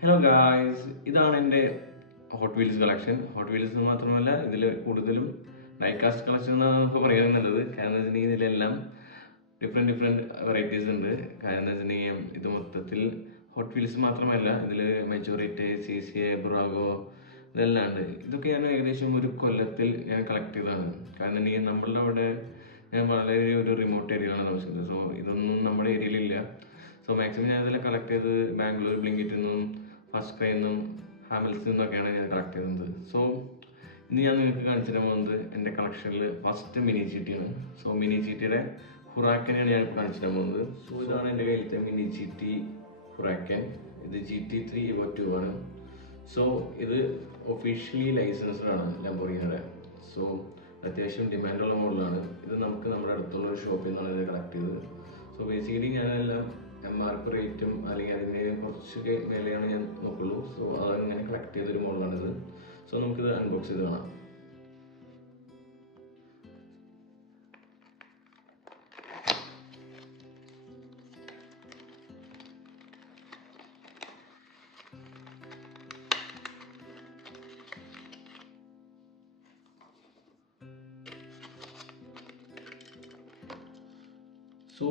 Hello guys, ഇതാണ് എൻ്റെ hot wheels collection. Hot wheels മാത്രമല്ല, ഇതിൽ കൂടുതലും ഡൈകാസ്റ്റ് കളക്ഷൻ എന്നാണ് നമുക്ക് പറയാൻ നല്ലത്. കാരണം എന്ന് വെച്ചിട്ടുണ്ടെങ്കിൽ ഇതിലെല്ലാം ഡിഫറെൻറ്റ് വെറൈറ്റീസ് ഉണ്ട്. കാരണം എന്ന് വെച്ചിട്ടുണ്ടെങ്കിൽ ഇത് മൊത്തത്തിൽ ഹോട്ട് വീൽസ് മാത്രമല്ല, ഇതിൽ മെജോറിറ്റി CCA ബ്രാഗോ ഇതെല്ലാം ഉണ്ട്. ഇതൊക്കെ ഞാൻ ഏകദേശം ഒരു കൊല്ലത്തിൽ ഞാൻ കളക്ട് ചെയ്തതാണ്. കാരണം ഈ നമ്മളുടെ അവിടെ ഞാൻ വളരെ ഒരു റിമോട്ട് ഏരിയയിലാണ് താമസിക്കുന്നത്. സോ ഇതൊന്നും നമ്മുടെ ഏരിയയിലില്ല. സോ മാക്സിമം ഞാൻ ഇതിൽ കളക്ട് ചെയ്ത് ബാംഗ്ലൂർ ബ്ലിങ്കിറ്റിൽ നിന്നും ഫസ്റ്റ് ക്രൈയിൽ നിന്നും ഹാമിൽസിൽ നിന്നൊക്കെയാണ് ഞാൻ കളക്ട് ചെയ്യുന്നത്. സോ ഇന്ന് ഞാൻ നിങ്ങൾക്ക് കാണിച്ചു തരാൻ പോകുന്നത് എൻ്റെ കളക്ഷനിൽ ഫസ്റ്റ് മിനി GT ആണ്. സോ മിനി GTയുടെ ഹുറാക്കനെയാണ് ഞാൻ കാണിച്ചു തരാൻ പോകുന്നത്. സോ ഇതാണ് എൻ്റെ കയ്യിലത്തെ മിനി GT ഹുറാക്കൻ. ഇത് GT3 Evo 2 ആണ്. സോ ഇത് ഒഫീഷ്യലി ലൈസൻസ്ഡ് ആണ് ലംബോർഗിനിയുടെ. സോ അത്യാവശ്യം ഡിമാൻഡുള്ള മോഡലാണ്. ഇത് നമുക്ക് നമ്മുടെ അടുത്തുള്ള ഒരു ഷോപ്പിൽ നിന്നാണ് ഇത് കളക്ട് ചെയ്തത്. സോ ബേസിക്കലി ഞാനെല്ലാം MRP റേറ്റും അല്ലെങ്കിൽ അതിൻ്റെ കുറച്ചൊക്കെ വിലയാണ് ഞാൻ നോക്കുള്ളൂ. സോ അതാണ് ഞാൻ കളക്ട് ചെയ്തൊരു മോഡലാണിത്. സോ നമുക്കിത് അൺബോക്സ് ചെയ്ത് കാണാം. സോ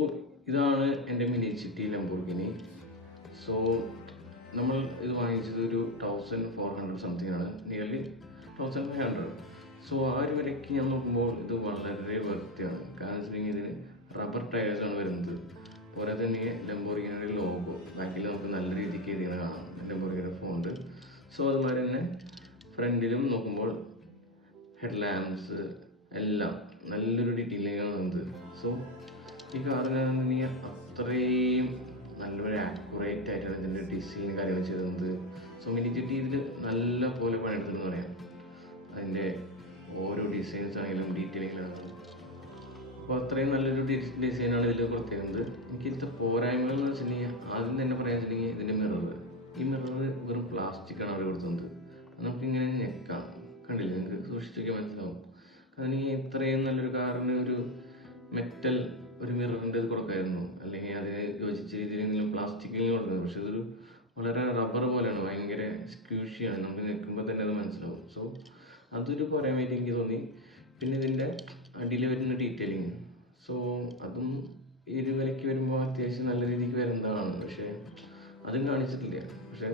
ഇതാണ് എൻ്റെ മിനി GT ലംബോർഗിനി. സോ നമ്മൾ ഇത് വാങ്ങിച്ചത് ഒരു 1400 സംതിങ് ആണ്, നിയർലി 1500. സോ ആ ഒരു വിലയ്ക്ക് ഞാൻ നോക്കുമ്പോൾ ഇത് വളരെ വർത്തിയാണ്. കാരണം വെച്ചിട്ടുണ്ടെങ്കിൽ ഇതിന് റബ്ബർ ടയേഴ്സാണ് വരുന്നത്. പോരാതെ തന്നെ ലംബോർഗിനിയുടെ ലോഗോ ബാക്കിൽ നമുക്ക് നല്ല രീതിക്ക് എഴുതിയാണ് കാണാം, ലംബോർഗിനിയുടെ ഫോണ്ട്. സോ അതുപോലെ തന്നെ ഫ്രണ്ടിലും നോക്കുമ്പോൾ ഹെഡ് ലാമ്പ്സ് എല്ലാം നല്ലൊരു ഡീറ്റെയിലിംഗ് ആണ് വന്നത്. സോ ഈ കാറിനാണെന്നുണ്ടെങ്കിൽ അത്രയും നല്ലൊരു ആക്യുറേറ്റ് ആയിട്ടാണ് ഇതിൻ്റെ ഡിസൈൻ കാര്യങ്ങൾ ചെയ്തത്. സോ മിനി GT ഇതിൽ നല്ല പോലെ പണിയെടുത്തെന്ന് പറയാം. അതിൻ്റെ ഓരോ ഡിസൈൻസ് ആണെങ്കിലും ഡീറ്റെയിലിംഗിലാണെങ്കിലും അപ്പോൾ അത്രയും നല്ലൊരു ഡിസൈനാണ് ഇതിൽ കൊടുത്തിരുന്നത്. എനിക്ക് ഇതിൻ്റെ പോരായ്മകൾ എന്ന് വെച്ചിട്ടുണ്ടെങ്കിൽ ആദ്യം തന്നെ പറയാൻ വെച്ചിട്ടുണ്ടെങ്കിൽ ഇതിൻ്റെ ഈ മിറർ വെറും പ്ലാസ്റ്റിക്കാണ് അവർ കൊടുത്തത്. നമുക്കിങ്ങനെ ഞെക്കാം, കണ്ടില്ല, നിങ്ങൾക്ക് സൂക്ഷിച്ചൊക്കെ മനസ്സിലാവും. കാരണം ഇത്രയും നല്ലൊരു കാറിന് ഒരു മെറ്റൽ ഒരു മിററിൻ്റെ ഇത് കൊടുക്കായിരുന്നു, അല്ലെങ്കിൽ അതിന് യോജിച്ച രീതിയിൽ പ്ലാസ്റ്റിക്കിൽ കൊടുക്കുന്നത്. പക്ഷെ ഇതൊരു വളരെ റബ്ബർ പോലെയാണ്, ഭയങ്കര സ്ക്യൂഷിയാണ്, നമുക്ക് നിൽക്കുമ്പോൾ തന്നെ അത് മനസ്സിലാവും. സോ അതൊരു പോരായ്മയായിട്ട് എനിക്ക് തോന്നി. പിന്നെ ഇതിൻ്റെ അടിയിൽ വരുന്ന ഡീറ്റെയിലിങ്, സോ അതും ഈ ഒരു വിലയ്ക്ക് വരുമ്പോൾ അത്യാവശ്യം നല്ല രീതിക്ക് വരുന്നതാണ്. പക്ഷേ അതും കാണിച്ചിട്ടില്ല. പക്ഷെ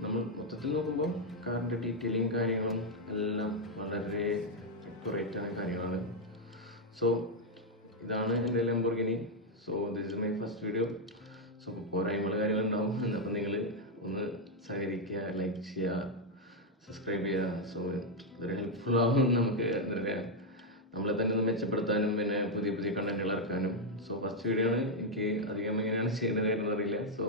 നമ്മൾ മൊത്തത്തിൽ നോക്കുമ്പോൾ കാറിൻ്റെ ഡീറ്റെയിലിങ് കാര്യങ്ങളും എല്ലാം വളരെ അക്യുറേറ്റ് ആയ കാര്യങ്ങളാണ്. സോ ഇതാണ് എൻ്റെ Lamborghini. So this is my first video. So പോരായ്മകൾ കാര്യങ്ങളുണ്ടാവും. അപ്പം നിങ്ങൾ ഒന്ന് സഹകരിക്കുക, ലൈക്ക് ചെയ്യുക, സബ്സ്ക്രൈബ് ചെയ്യുക. സോ ഇതൊരു ഹെൽപ്ഫുൾ ആവും നമുക്ക് എന്താ പറയുക, നമ്മളെ തന്നെ ഒന്ന് മെച്ചപ്പെടുത്താനും പിന്നെ പുതിയ കണ്ടന്റുകൾ ഇറക്കാനും. സോ ഫസ്റ്റ് വീഡിയോ ആണ്, എനിക്ക് അധികം എങ്ങനെയാണ് ചെയ്യുന്നത് എന്നറിയില്ല. So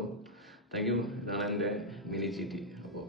thank you. ഇതാണ് എൻ്റെ മിനി GT. അപ്പോൾ